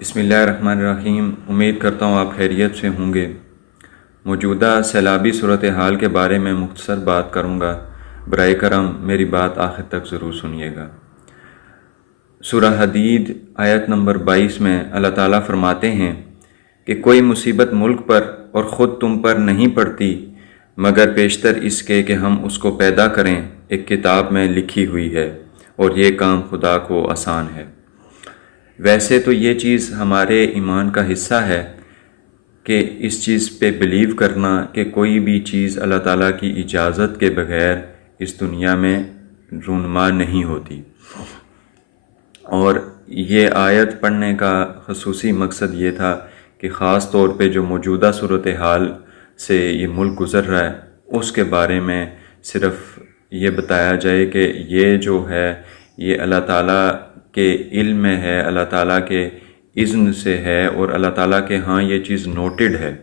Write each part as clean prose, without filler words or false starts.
بسم اللہ الرحمن الرحیم۔ امید کرتا ہوں آپ خیریت سے ہوں گے۔ موجودہ سیلابی صورتحال کے بارے میں مختصر بات کروں گا، برائے کرم میری بات آخر تک ضرور سنیے گا۔ سورہ حدید آیت نمبر 22 میں اللہ تعالیٰ فرماتے ہیں کہ کوئی مصیبت ملک پر اور خود تم پر نہیں پڑتی مگر بیشتر اس کے کہ ہم اس کو پیدا کریں ایک کتاب میں لکھی ہوئی ہے، اور یہ کام خدا کو آسان ہے۔ ویسے تو یہ چیز ہمارے ایمان کا حصہ ہے کہ اس چیز پہ بلیو کرنا کہ کوئی بھی چیز اللہ تعالیٰ کی اجازت کے بغیر اس دنیا میں رونما نہیں ہوتی۔ اور یہ آیت پڑھنے کا خصوصی مقصد یہ تھا کہ خاص طور پہ جو موجودہ صورتحال سے یہ ملک گزر رہا ہے اس کے بارے میں صرف یہ بتایا جائے کہ یہ جو ہے یہ اللہ تعالیٰ کے علم میں ہے، اللہ تعالیٰ کے اذن سے ہے، اور اللہ تعالیٰ کے ہاں یہ چیز نوٹڈ ہے۔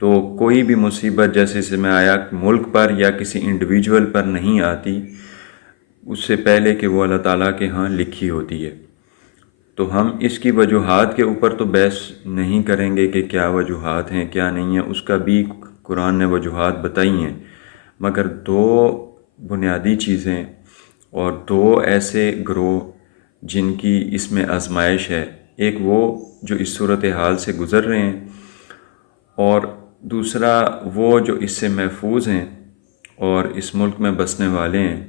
تو کوئی بھی مصیبت جیسے اس میں آیا ملک پر یا کسی انڈیویجول پر نہیں آتی اس سے پہلے کہ وہ اللہ تعالیٰ کے ہاں لکھی ہوتی ہے۔ تو ہم اس کی وجوہات کے اوپر تو بحث نہیں کریں گے کہ کیا وجوہات ہیں کیا نہیں ہیں، اس کا بھی قرآن نے وجوہات بتائی ہیں، مگر دو بنیادی چیزیں اور دو ایسے گروہ جن کی اس میں آزمائش ہے، ایک وہ جو اس صورتحال سے گزر رہے ہیں، اور دوسرا وہ جو اس سے محفوظ ہیں اور اس ملک میں بسنے والے ہیں،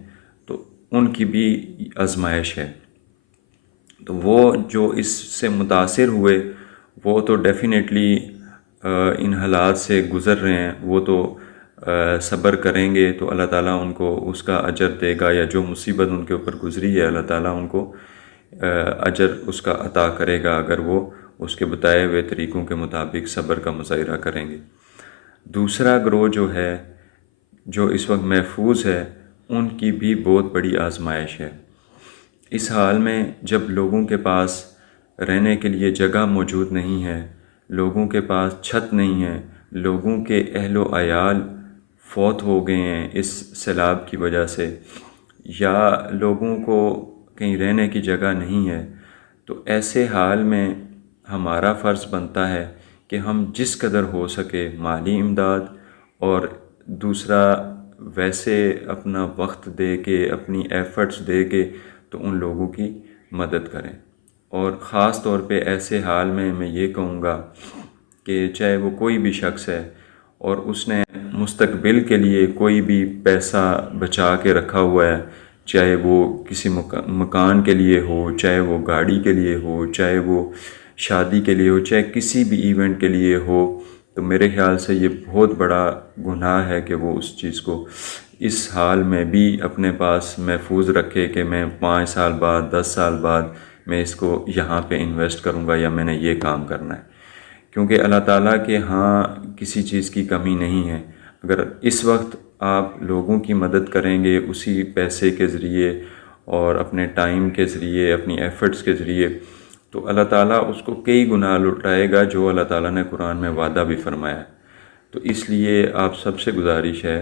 تو ان کی بھی آزمائش ہے۔ تو وہ جو اس سے متاثر ہوئے وہ تو ڈیفینیٹلی ان حالات سے گزر رہے ہیں، وہ تو صبر کریں گے تو اللہ تعالیٰ ان کو اس کا اجر دے گا، یا جو مصیبت ان کے اوپر گزری ہے اللہ تعالیٰ ان کو اجر اس کا عطا کرے گا اگر وہ اس کے بتائے ہوئے طریقوں کے مطابق صبر کا مظاہرہ کریں گے۔ دوسرا گروہ جو ہے جو اس وقت محفوظ ہے ان کی بھی بہت بڑی آزمائش ہے۔ اس حال میں جب لوگوں کے پاس رہنے کے لیے جگہ موجود نہیں ہے، لوگوں کے پاس چھت نہیں ہے، لوگوں کے اہل و عیال فوت ہو گئے ہیں اس سیلاب کی وجہ سے، یا لوگوں کو کہیں رہنے کی جگہ نہیں ہے، تو ایسے حال میں ہمارا فرض بنتا ہے کہ ہم جس قدر ہو سکے مالی امداد اور دوسرا ویسے اپنا وقت دے کے اپنی ایفرٹس دے کے تو ان لوگوں کی مدد کریں۔ اور خاص طور پہ ایسے حال میں یہ کہوں گا کہ چاہے وہ کوئی بھی شخص ہے اور اس نے مستقبل کے لیے کوئی بھی پیسہ بچا کے رکھا ہوا ہے، چاہے وہ کسی مکان کے لیے ہو، چاہے وہ گاڑی کے لیے ہو، چاہے وہ شادی کے لیے ہو، چاہے کسی بھی ایونٹ کے لیے ہو، تو میرے خیال سے یہ بہت بڑا گناہ ہے کہ وہ اس چیز کو اس حال میں بھی اپنے پاس محفوظ رکھے کہ میں 5 سال بعد 10 سال بعد میں اس کو یہاں پہ انویسٹ کروں گا یا میں نے یہ کام کرنا ہے، کیونکہ اللہ تعالیٰ کے ہاں کسی چیز کی کمی نہیں ہے۔ اگر اس وقت آپ لوگوں کی مدد کریں گے اسی پیسے کے ذریعے اور اپنے ٹائم کے ذریعے اپنی ایفرٹس کے ذریعے، تو اللہ تعالیٰ اس کو کئی گنا لوٹائے گا جو اللہ تعالیٰ نے قرآن میں وعدہ بھی فرمایا ہے۔ تو اس لیے آپ سب سے گزارش ہے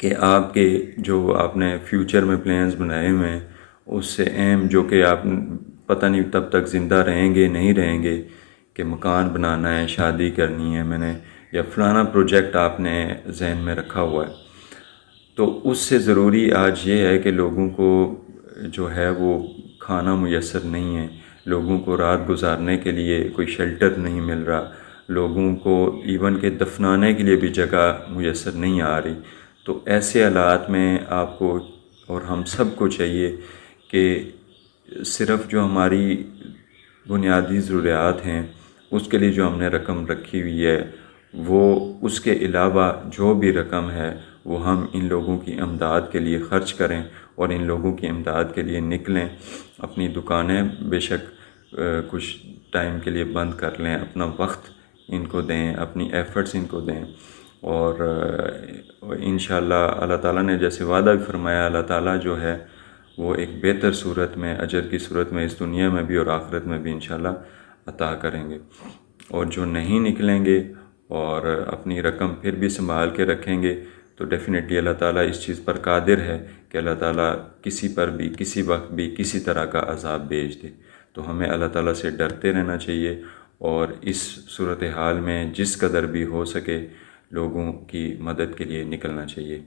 کہ آپ کے جو آپ نے فیوچر میں پلانز بنائے ہوئے ہیں اس سے اہم جو کہ آپ پتہ نہیں تب تک زندہ رہیں گے نہیں رہیں گے، کہ مکان بنانا ہے، شادی کرنی ہے میں نے، یا فلانا پروجیکٹ آپ نے ذہن میں رکھا ہوا ہے، تو اس سے ضروری آج یہ ہے کہ لوگوں کو جو ہے وہ کھانا میسر نہیں ہے، لوگوں کو رات گزارنے کے لیے کوئی شیلٹر نہیں مل رہا، لوگوں کو ایون کہ دفنانے کے لیے بھی جگہ میسر نہیں آ رہی۔ تو ایسے حالات میں آپ کو اور ہم سب کو چاہیے کہ صرف جو ہماری بنیادی ضروریات ہیں اس کے لیے جو ہم نے رقم رکھی ہوئی ہے، وہ اس کے علاوہ جو بھی رقم ہے وہ ہم ان لوگوں کی امداد کے لیے خرچ کریں، اور ان لوگوں کی امداد کے لیے نکلیں، اپنی دکانیں بے شک کچھ ٹائم کے لیے بند کر لیں، اپنا وقت ان کو دیں، اپنی ایفرٹس ان کو دیں، اور انشاءاللہ اللہ تعالیٰ نے جیسے وعدہ بھی فرمایا، اللہ تعالیٰ جو ہے وہ ایک بہتر صورت میں اجر کی صورت میں اس دنیا میں بھی اور آخرت میں بھی انشاءاللہ عطا کریں گے۔ اور جو نہیں نکلیں گے اور اپنی رقم پھر بھی سنبھال کے رکھیں گے تو ڈیفینیٹلی اللہ تعالیٰ اس چیز پر قادر ہے کہ اللہ تعالیٰ کسی پر بھی کسی وقت بھی کسی طرح کا عذاب بھیج دے۔ تو ہمیں اللہ تعالیٰ سے ڈرتے رہنا چاہیے اور اس صورتحال میں جس قدر بھی ہو سکے لوگوں کی مدد کے لیے نکلنا چاہیے۔